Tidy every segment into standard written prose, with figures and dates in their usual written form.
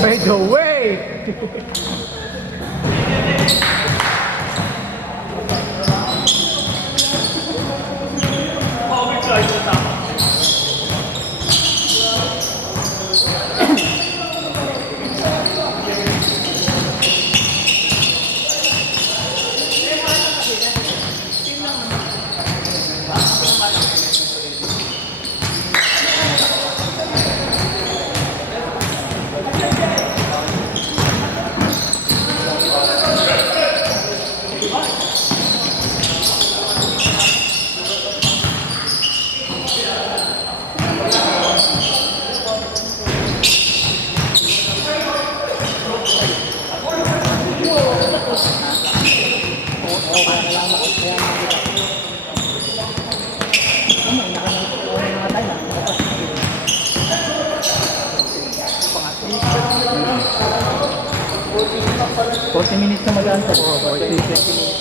By the way! Minutes na mag-aantay. Oo, 40 minutes.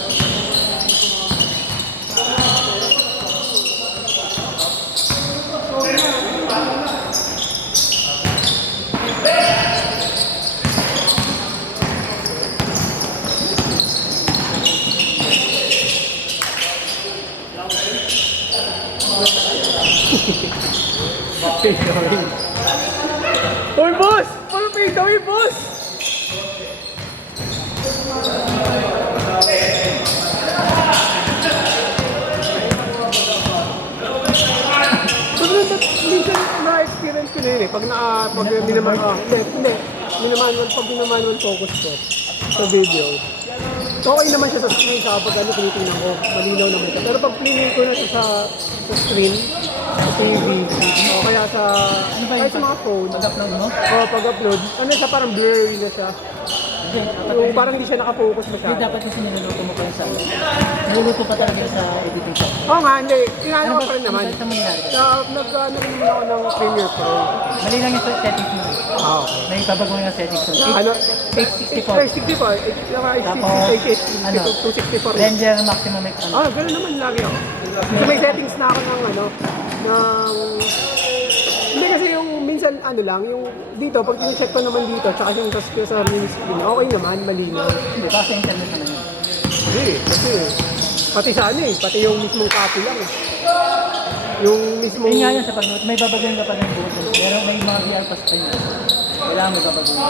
Uy, boss! Paano pa yung boss? Minsan na-experience ko na yun eh. Pag minamanual focus ko sa video, okay naman siya sa screen kapag tinitingnan ko, malinaw naman siya. Pero pag pinili ko na siya sa screen, sa TV, o kaya sa, kahit sa mga phone, Pag-upload mo? pag-upload, siya parang blurry na siya. Yung parang hindi siya nakafocus Hindi, masyado. dapat kasi niluluto mo pa yung sa niluluto pa talaga sa editing shop. Oo nga, hindi. Tinalo ko pa rin naman. Sa mangyari ka? Nag-ano rin naman ako ng Premiere Pro. Mali lang yung settings mo. Okay. May babago yung settings mo. Ano? 864. 64. Tapos, 264. Render maximum max. Gano'n naman lagi ako. Kasi may settings na ako ng hindi kasi yung minsan yung dito, pag tine-check ko naman dito, tsaka yung sa main screen, okay naman, malinaw. Hindi, basta internet naman yun. Hindi, kasi pati pati yung mismong copy lang eh. Yung mismong... Yun nga yun sa pag-note, may babagoyin ka pa ng buo. Pero may mga VR pass pa yun. Kailangan may babagoyin.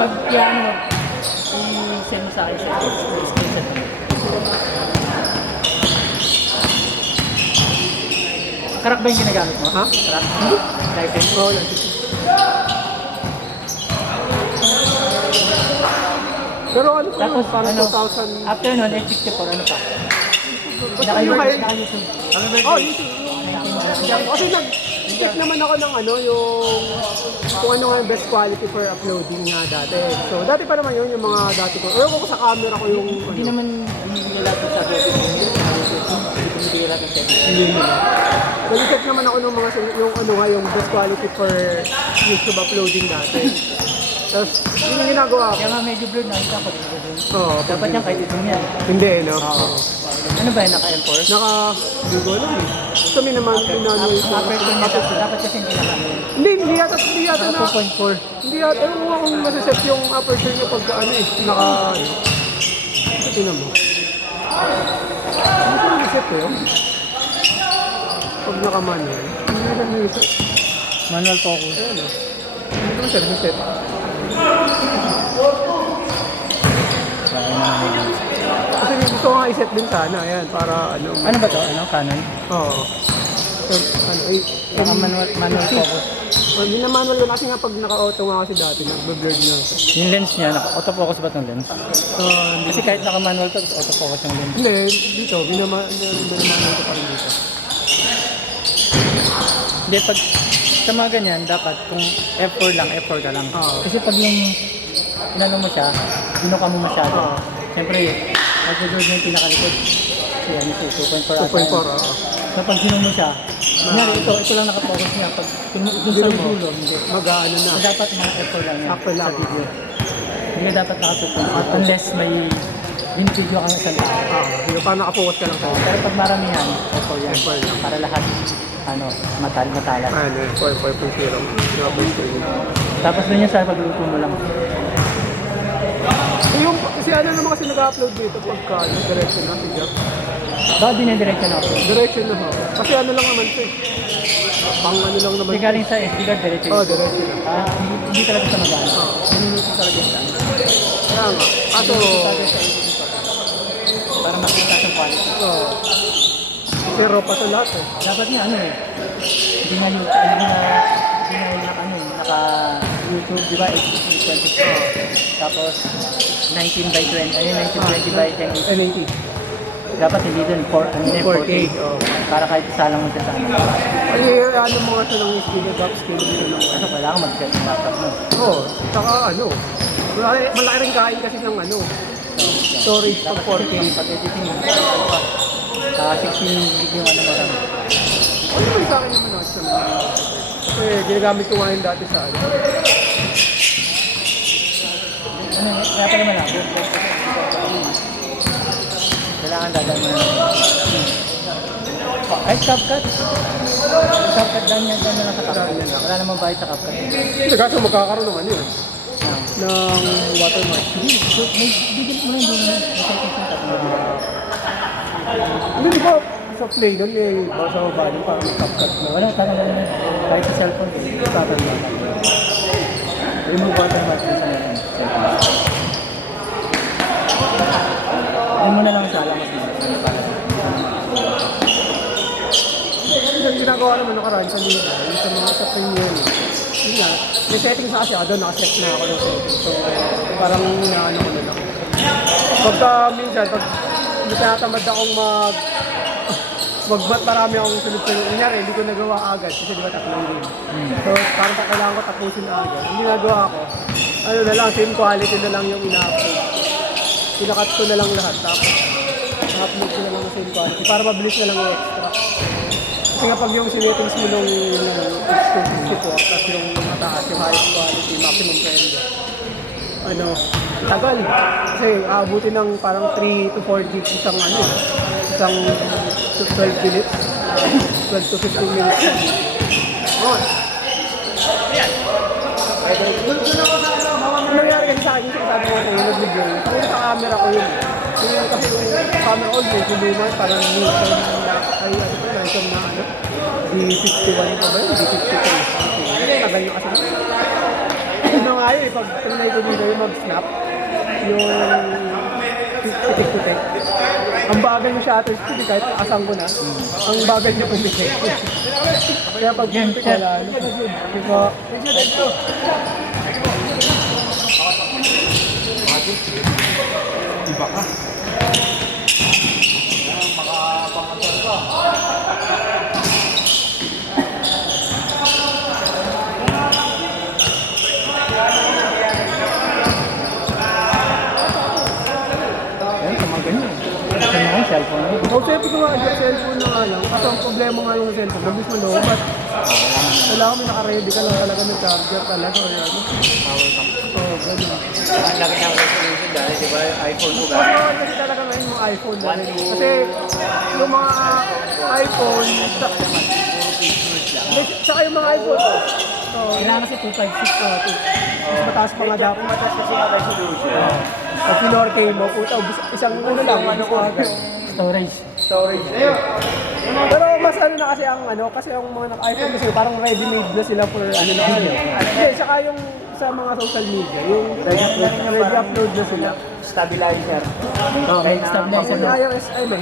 Pag piano, i-send mo sa akin siya. I-screenshot mo. Karak ba yung ginagamit mo? Ha? Karak? Live end? Oo, yan. Pero ano ko Tapos, parang ano, 2,000... after nun, 864, ano pa? Basta yung high... Naka-YouTube. Oh, YouTube. Kasi nag-check naman ako ng kung ano nga yung best quality for uploading nga dati. So, dati pa naman yun, yung mga dati ko. Ewan ko sa camera ko yung... Hindi naman binibigay lahat ng sabi ko. Hindi binibigay lahat ng settings. Hindi naman. Nag-check naman ako ng yung best quality for YouTube uploading dati. Tapos, yun yung ginagawa ko. Kaya nga medyo blurred na kita ko dito doon. Oo. Dapat yan kahit ito yan. Hindi, no? Ano ba yan, naka-M4? Hindi ko alam eh. Kami naman, pinano yung... Dapat kasi hindi naka-M4. Hindi yata na... 2.4. Hindi yata, ewan ko nga kung masaset yung aperture niya pagka Tingnan mo. Ano ko reset ko yun? Pag naka-manual. Hindi lang reset. Manual focus. Ayan o. Hindi naman siya reset. Kasi gusto ko nga i-set din sana. Ayan, para ano. Ano ba to? Canon? Oo. So, Manual focus. Minamanual ko kasi nga pag naka-auto nga kasi dati, nagbe-blurred na. Yung lens niya, auto-focus ba itong lens? Kasi kahit naka-manual to, auto-focus yung lens. Hindi, dito, minamanual ko pa rin dito. Hindi, pag sa mga ganyan, dapat kung F4 lang, F4 ka lang. Kasi pag yung inano mo siya, binuka mo masyado. Siyempre, mag-blurred na yung pinakalikod. Kasi ano ito, 2.4 2.4, So pag sinong mo siya, ito lang nakafocus niya. Pag doon sa dulo, hindi. Mag-ano na. So, dapat mga F4 lang yan F4 lang. sa video. Hindi dapat nakasupport unless may Binibidyo ka ng isang tao. Yung parang nakapokus ka lang sa Pero pag maramihan, F4 yan. F4 lang. Para lahat, matalas. ano, 4.0. Tapos doon yan sa pagluluto mo lang. Yung, kasi ano naman kasi nag-upload dito pagka direction na, video. Bakit dinediretso na ako? Direction na ho. Kasi ano lang naman siya. Pang ano lang naman. Kasi galing sa SD card, diretso Oo, yun. direction na. Hindi talaga sa magana. Oo. Minuto talaga sa ano. Kaya nga. Kaso, Talaga sa SD card. Para makita sa quality. pero pa to lahat eh. Dapat nga ano eh. Hindi na naka YouTube, di ba? 8:20. Tapos 19 by 20, ayun 1920 by 1080. 1080. Dapat hindi dun 4K. Oo. Para kahit isa lang mo siya sa ano. Ay, ano mo nga siya ng scale, upscale dito ng Ano, kailangan mag-set ng laptop mo. Oo. Saka ano. Malaki rin kain kasi ng ano. Storage pag 4K. Pag editing, 16 gig yung ano mo lang. Ano naman sa akin naman actually. Kasi ginagamit ko nga yun dati sa ano. Ano, kaya pa naman ako. Kailangan dadaan mo na. Ay, CapCut. CapCut, daan yan lang sa CapCut. Wala namang bayad sa CapCut. Hindi kaso magkakaroon ng ano yun. Ng watermark. Hindi, bigyan mo lang doon. Hindi di ba sa play doon eh, basa mo ba yung parang CapCut na. Wala, talaga naman. Kahit sa cellphone, tatag mo. Remove watermark din sa cellphone. Yan mo na lang sa alamat mo. Yung ginagawa naman nakaraan sa mga yung sa mga sa premium. Yun nga, may settings na kasi ako doon, nakaset na ako ng settings. So, parang inaano ko na lang. Pagka minsan, pag hindi tinatamad akong magbat marami akong sunod-sunod. Kunyari, hindi ko nagawa agad kasi di ba tatlong game. So, parang kailangan ko tapusin agad. Hindi nagawa ko. Ano na lang, same quality na lang yung ina-upload. Pinakat ko na lang lahat. Tapos, upload ko na lang ng same quality para mabilis na lang yung extra. Kasi kapag yung sinettings mo nung exclusive po, tapos yung mataas, yung highest quality, maximum prendo. Ano, tagal. Kasi aabutin ng parang 3 to 4 gigs isang ano, isang 12 minutes, 12 to 15 minutes. Oh. Ang nangyari kasi sa akin, sabi ko na nag-video, yung sa camera ko yun. Yung kasi yung camera ko, yung luma, parang Nikon na, ay ano pa, Nikon na ano, D51 pa ba yun? D53. Tagal nyo kasi. Ano nga yun, pag tunay ko dito yung mag-snap, yung pitik-pitik. Ang bagal yung shutter speed, kahit asang ko na, ang bagal niya pumitik. Kaya pag pumitik wala, ano, diba? Iba ka. Makapangasal ka. Ayun, sa mga ganyan. Gusto mo yung cellphone mo. O, siyempre ko nga, cellphone na nga lang. Kasi ang problema nga yung cellphone, mabilis mo lobat. Kailangan may naka-ready ka lang talaga ng charger talaga. O yan. Power bank. Oo, ganun. Ang laki ng resolution dahil, di ba, iPhone mo Mas mahal kasi talaga ngayon yung iPhone na rin. Kasi yung mga iPhone, saka yung mga iPhone, so, kailangan kasi 256 ko. mas mataas pa nga dapat. Mataas kasi yung resolution. Pag pinorke mo, puta, isang ano lang, ano ko agad. Storage. Pero mas ano na kasi ang ano, kasi ang mga naka-iPhone kasi parang ready-made na sila for ano na video. Hindi, saka yung sa mga social media, yung ready-upload na sila. Stabilizer. Oh, Kahit stabilizer Kasi na. iOS, ay ba,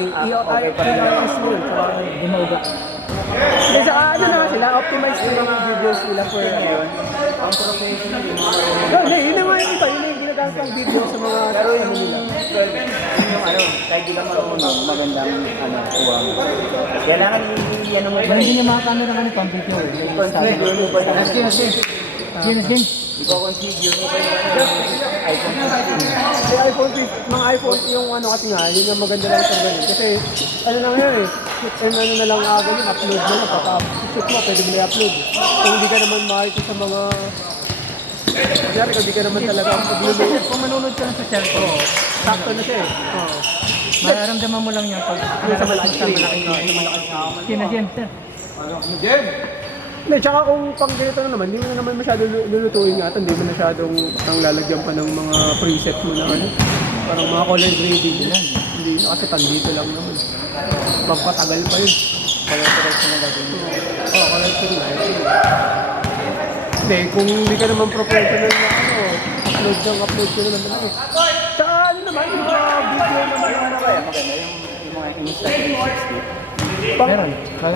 iOS yun. Hindi mauga. Kasi saka ano na sila, optimize na yung videos nila for ano. Ang professional yung mga Hindi, yun naman yung iba, yun yung ginagamit ng video sa mga ano nila. yung ano, kahit di ka marunong magandang ano, kuha mo. Kailangan ano mo ba? Hindi niya mga camera ganito ang video. Configure mo ba? Skin. I-configure mo ba yung iPhone 15? Yung iPhone 15, mga iPhone, yung ano kasi nga, yun yung maganda lang sa ganun. Kasi ano lang yun eh, and ano na lang agad yun, upload na lang, papa-shoot mo, pwede mo na i-upload. Kung hindi ka naman makita sa mga Kunyari, hindi ka naman talaga magluluto. Kung manunod ka lang sa cellphone, Sakto na siya eh. Oo. mararamdaman mo lang yan pag Sa malaking screen. Sina Jen, sir. Hindi, tsaka kung pang ganito na naman, hindi mo na naman masyado lulutuin nga. Hindi mo masyadong parang lalagyan pa ng mga preset mo na ano. Parang mga color grading yan. Hindi, kasi pandito lang naman. Magpatagal pa yun. Color-correction na gagawin mo. Oo, color grading na. Hindi, kung hindi ka naman professional na ano, upload ka naman talaga. Tsaka ano naman, yung mga video naman na kaya. Maganda yung mga Insta 360. Pang, Meron.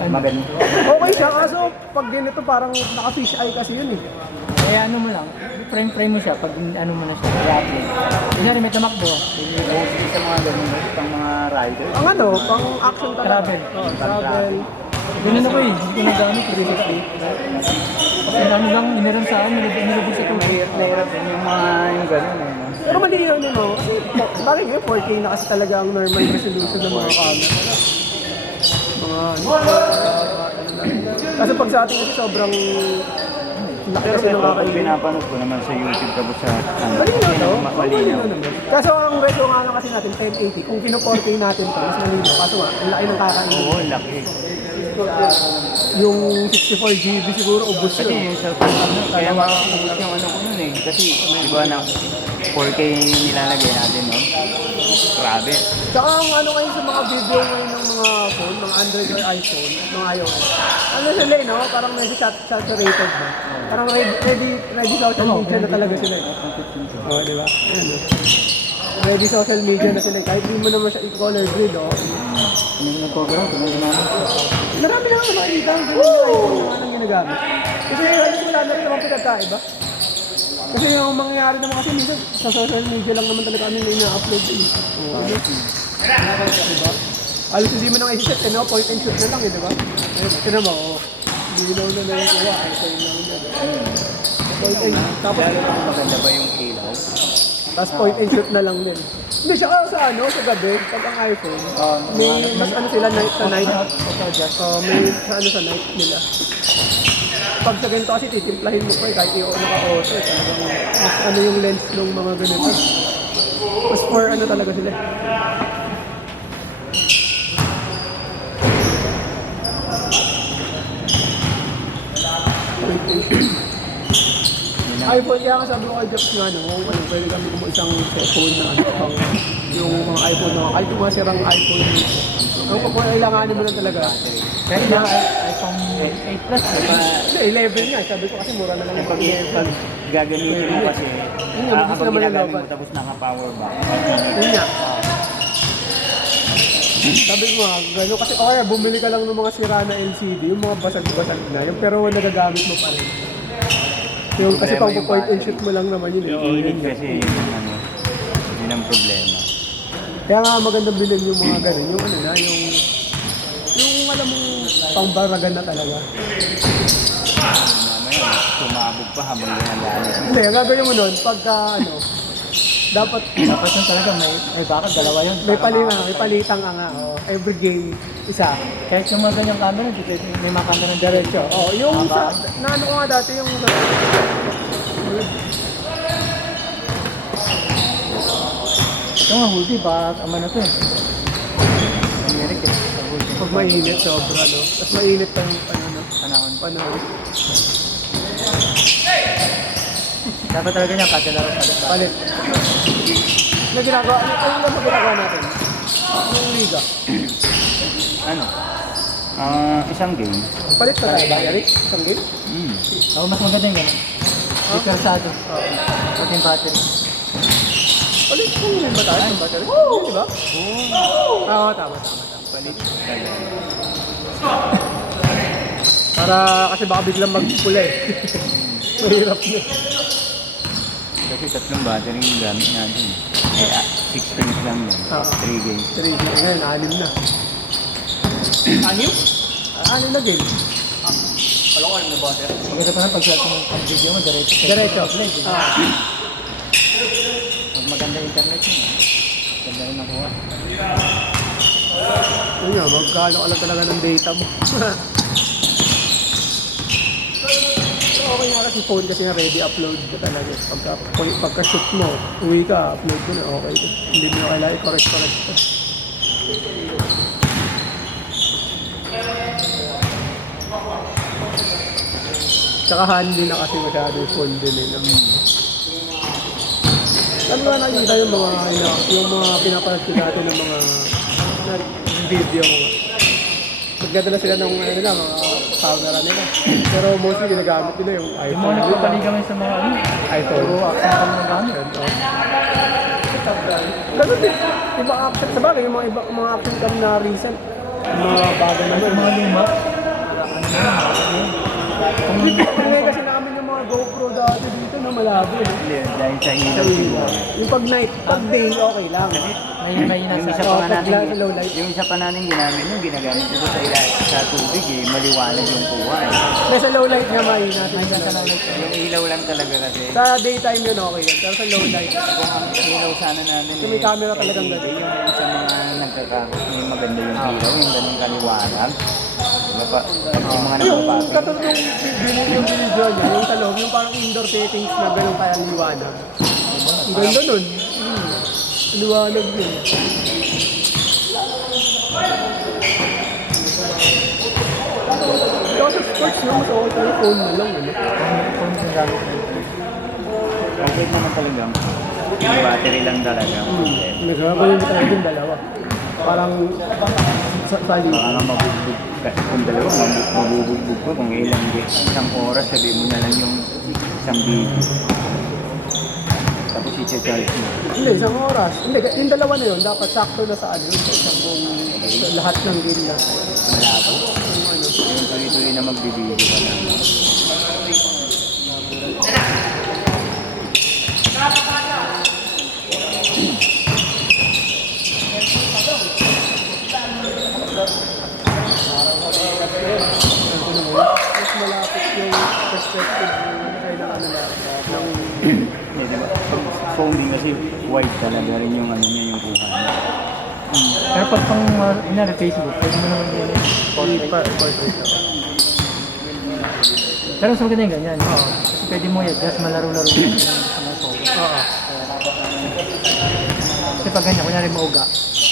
Maganda. okay siya, kaso pag ganito parang naka-fish eye kasi yun eh. Kaya ano mo lang, frame mo siya pag ano mo na siya, i-upload. Kunyari may tamakbo, i-post sa mga ganun, pang mga rider. Ang ano, pang action talaga. Travel. Oo, travel. Ganun ako eh, hindi ko nagamit, 360. Kasi ano lang, iniram sa akin, nilubog sa tubig. Nahirap din yung mga yung ganun eh. Pero mali yun mo. Kasi bakit yun, 4K na kasi talaga ang normal resolution ng mga camera. Mga ano. Kasi pag sa atin kasi sobrang laki Pero kasi ito, ng pag kakaiba. pinapanood ko naman sa YouTube tapos sa ano, Malinaw to. malinaw. Naman. Kaso ang resyo nga lang kasi natin 1080. Kung kino-4K natin to, mas malinaw. Kaso nga, ang laki ng kakain. Oo, laki. Yung 64GB siguro ubos Kasi yun. yung cellphone, kaya makakulit yung ano ko nun eh. Kasi, di ba na 4K yung nilalagay natin, no? Grabe. Tsaka ang ano ngayon sa mga video ngayon ng mga phone, mga Android or iPhone, mga iOS, ano sila eh, no? Parang medyo saturated na. Parang ready social media na talaga sila. Oo, di ba? Ayan, no? Ready social media na sila. Kahit hindi mo naman siya i-color grade, oh. Ano yung nag-program, kung ano ginamit. Marami naman nakikita ang ganun na iPhone na anong ginagamit. Kasi halos wala na rin naman pinagkaiba. Kasi yung mangyayari naman kasi minsan sa social media lang naman talaga kami na ina-upload eh. Oo, diba? Halos hindi mo nang i-set, eh, no? Point and shoot na lang eh, diba? Ayun, ito naman, oh. Hindi na nakuha, iPhone lang yun. Point and shoot. Tapos, Maganda ba yung ilaw? tapos point and shoot na lang din. Hindi siya sa ano, sa gabi, pag ang iPhone, may mas ano sila night sa night. May sa ano sa night nila. Pag sa ganito kasi titimplahin mo pa eh, kahit yung naka-auto eh, talagang mas ano yung lens ng mga ganito. Mas for ano talaga sila. iPhone, kaya nga sabi ko kay Jeps nga, ano, kung pwede kami kung isang phone na ano, pang yung mga iPhone na, kahit yung mga sirang iPhone, ang kailanganin mo lang talaga. Kaya yung iPhone 8 Plus, diba? Hindi, 11 nga, sabi ko kasi mura na lang yung Pag, pag-11. pag gagamitin mo kasi, Yun nga, mabilis habang naman yung ginagamit laban. mo tapos naka-power bank. Yun nga. Sabi ko nga, gano'n kasi, okay, bumili ka lang ng mga sira na LCD, yung mga basag-basag na, yung pero nagagamit mo pa rin. Yung kasi pang Problema yung point and battery. shoot mo lang naman yun. Yung init kasi, yun yung ano, yun ang problema. Kaya nga magandang bilhin yung mga ganun, yung ano na, yung alam mong pangbaragan na talaga. Mamaya, sumabog pa habang ginagamit mo. Hindi, ang gagawin mo nun, pagka ano, dapat Dapat yun talaga, may backup, dalawa yun. may palitang nga, oh, every game, isa. Kahit yung mga ganyang camera, may mga camera ng diretso. Oh, yung sa, na ano ko nga dati, yung Ito nga, hoodie, baka ama na to eh. Americ eh, sa hoodie. pag mainit, sobra, no? Tapos mainit pa yung Panahon. panahon. Dapat talaga niya, katilaro pa rin. Palit. Na ginagawa, ano ba ginagawa natin? Yung liga. Ano? Isang game. Palit pa tayo ba, Eric? Isang game? Ako mas maganda yung gano'n. May karsado. Pati yung battery. Palit kung yun ba tayo? Yung battery? Oo! Di ba? Oo, tama. Palit. Para kasi baka biglang magpula eh. Mahirap na. Kasi tatlong battery yung gamit natin. Eh, 6 pins lang yun. Oo. 3 games. 3 game. Ngayon, 6 na. 6? 6 na game. Maganda pa na pag ang video mo, diretso. Diretso. Pag maganda internet mo, ganda rin nakuha. Yun nga, magkano ka lang talaga ng data mo. So, okay okay nga kasi phone kasi na ready upload ko talaga. Pagka-shoot mo, uwi ka, upload ko na okay. Hindi mo kailangan i-correct pa. Tsaka handy na kasi masyado yung phone din eh. Ano nga nakikita yung mga pinapanood ko dati ng mga video ko. Magdadala sila ng mga camera nila. Pero mostly ginagamit nila yung Yung iPhone. mga nagpapali kami sa mga iPhone. puro action pa mga gamit. Ganun din. Iba action. Sa bagay, yung mga action cam na recent. Mga bago naman. Mga luma. Hindi kasi namin yung mga GoPro dati dito na malabo. Hindi, dahil sa ilaw siguro. Yung pag night, pag day, okay lang. May Yung nasa isa pa nga natin, pag low light. yung isa pa natin ginamit, yung ginagamit ito sa tubig eh, maliwanag yung kuha eh. Nasa low light nga natin. Yung ilaw lang talaga kasi. Sa daytime yun okay yan. Pero sa low light, Kung ang ilaw sana namin Yung may camera talagang LED, ganun. yung sa mga yung maganda yung ilaw, yung ganun kaliwanag. Yung mga yung nagpapapit. katulad yung video niya, yung sa loob, yung parang indoor settings na gano'n kaya liwanag. Ang ganda nun. Liwanag yun. Ito sa sports no, mas okay tayo phone mo lang. Ano? Okay naman talaga. Yung battery lang talaga. Nagkakaroon mo talaga yung dalawa. Parang sali. Baka nga mabugbog ka. Kung dalawa, mabubugbog ko. Kung isang oras, sabi mo na lang yung isang video. Tapos i-charge mo. Hindi, isang oras. Hindi, yung dalawa na yun, dapat sakto na sa ano, sa isang buong, sa lahat ng game na. Malabo. Yung tuloy-tuloy na magbibideo ka na. Mas malapit yung perspective kay na ano na, ng Hindi, diba? Pag phone din kasi wide talaga rin yung ano niya, yung kuha niya. Pero pag pang inari Facebook, pwede mo naman yun. portrait. Pero mas maganda yung ganyan. Kasi pwede mo yan, just malaro-laro mo sa mga phone. Oo. Kasi pag ganyan, kunyari mauga,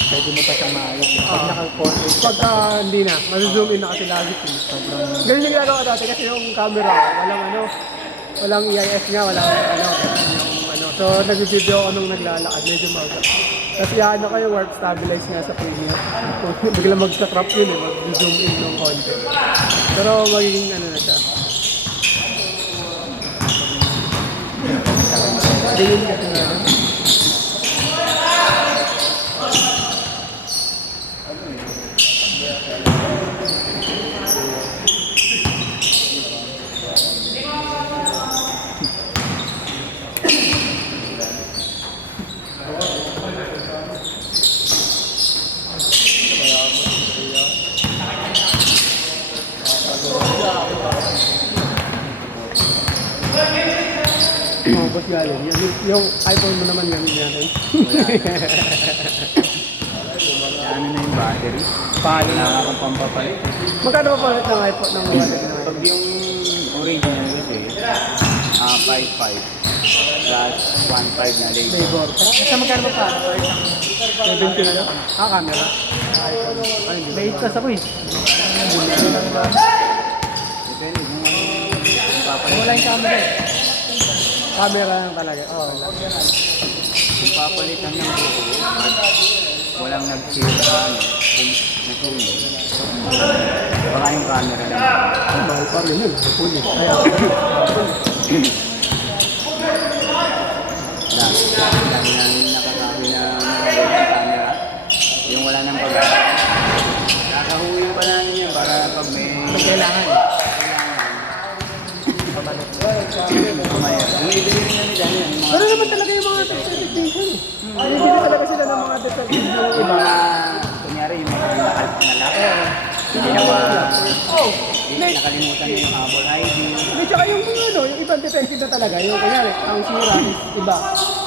pwede mo pa siyang maayos. Pag naka-portrait, Pagka hindi na, mag-zoom in na kasi lagi po. Ganun yung ginagawa dati kasi yung camera, walang EIS nga, walang ganun yung So, nag-video ako nung naglalakad, medyo mauga. Kasi ano kayo, work stabilize nga sa premium. Bigla mag-trap yun mag-zoom in ng konti. Pero magiging na siya. Ganyan kasi nga. Ba't galing? Yung iPhone mo naman ganun natin. Ano na yung battery? Paano na? Wala akong pampapalit. Magkano pa palit ng iPhone ng wallet na Pag yung original kasi, 5.5 plus 1.5 na later. flavor? Basta magkano pa paano? 70 na lang? Camera? iPhone. Ay, hindi. May 8 plus ako eh. Depende kung papalit. Wala yung camera eh. Camera lang talaga. Oo. Kung papalitan ng buo, walang nag-share sa natulog. Baka yung camera lang. Mahal pa rin yun. Puli. Kaya, Dami namin nakakawi na mga camera. Yung wala nang pag-aaral. Kakahuwi pa namin yan para pag may kailangan. Mamaya. Bumibili rin namin dahil yan. Pero naman talaga yung mga text edition. Bibili talaga sila ng mga text edition. Yung mga, kunyari yung mga nakal na laptop. Hindi nakalimutan na yung Apple ID. May tsaka yung yung ibang detective na talaga. Yung kunyari, ang sira is iba.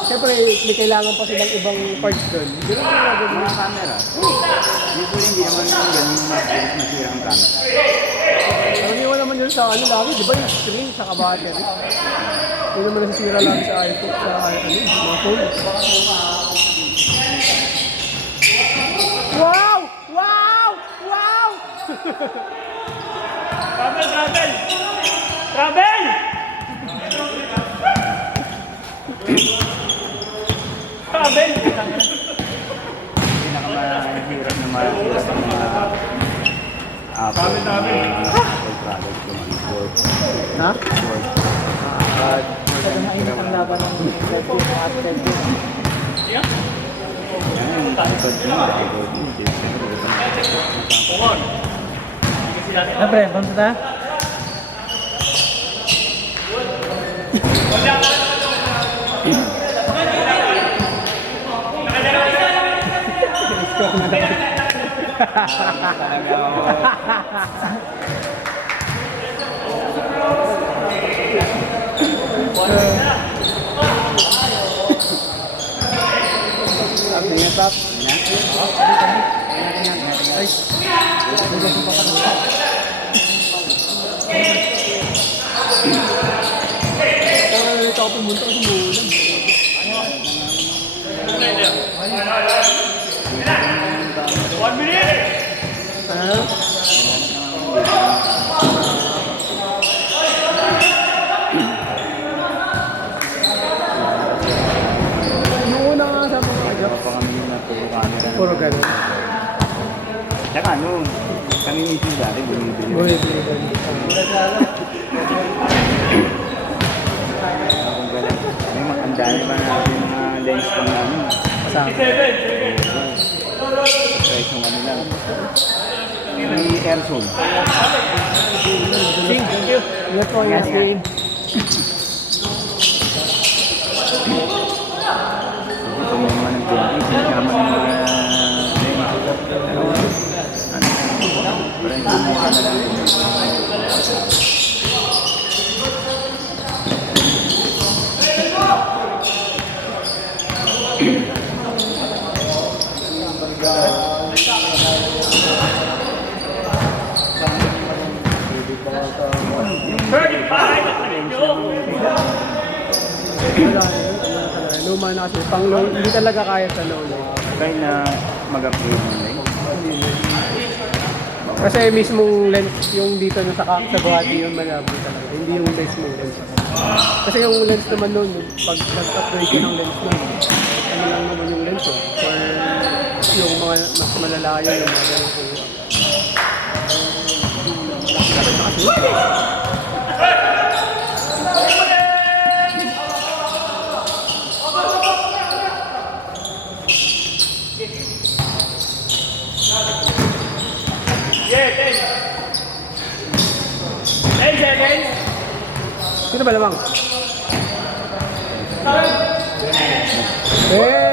Siyempre, may kailangan pa silang ibang parts doon. Hindi naman talaga Yung mga camera. Usually hindi naman ganun masira ang camera. Karaniwan naman yun Google sa ano lagi, di ba yung screen sa battery? Hindi naman nasisira lang sa iPhone, sa mga phone. Wow! Wow! Wow! Travel! Travel! Travel! Travel! Pinakamahirap na mahirap ng mga Apple product yung Word. Ha? Word. Sabi na init ang laban ng cellphone at cellphone. Yan, yung iPad mo, iPad mo. Siyempre, bang na? Talaga ako. Tap na yan, tap. Ito ako pumunta kasi umuulan. Nung una nga sa mga Wala pa kami yung puro camera. puro ganun. Tsaka ano, kami mismo dati bumibili. Bumibili ganun. Akong galang. May ang dami ba natin mga lens pang namin. Kasama. Price ng ano lang. May airsoul. Thank you. Ingat po, ingat. Ito may mga nag-20, sinama ng mga lens. Pero ano, parang hindi mo ka na lang. Wala na yun. Luma na kasi. Pang low, hindi talaga kaya sa low light. Try na mag-upgrade ng lens. Kasi mismong lens, yung dito na sa body yun malabo talaga. Hindi yung mismong lens. Kasi yung lens naman nun, pag nag-upgrade ka ng lens nun, ano lang naman yung lens oh. For yung mga mas malalayo yung mga lens ko. Sino ba lamang? Eh!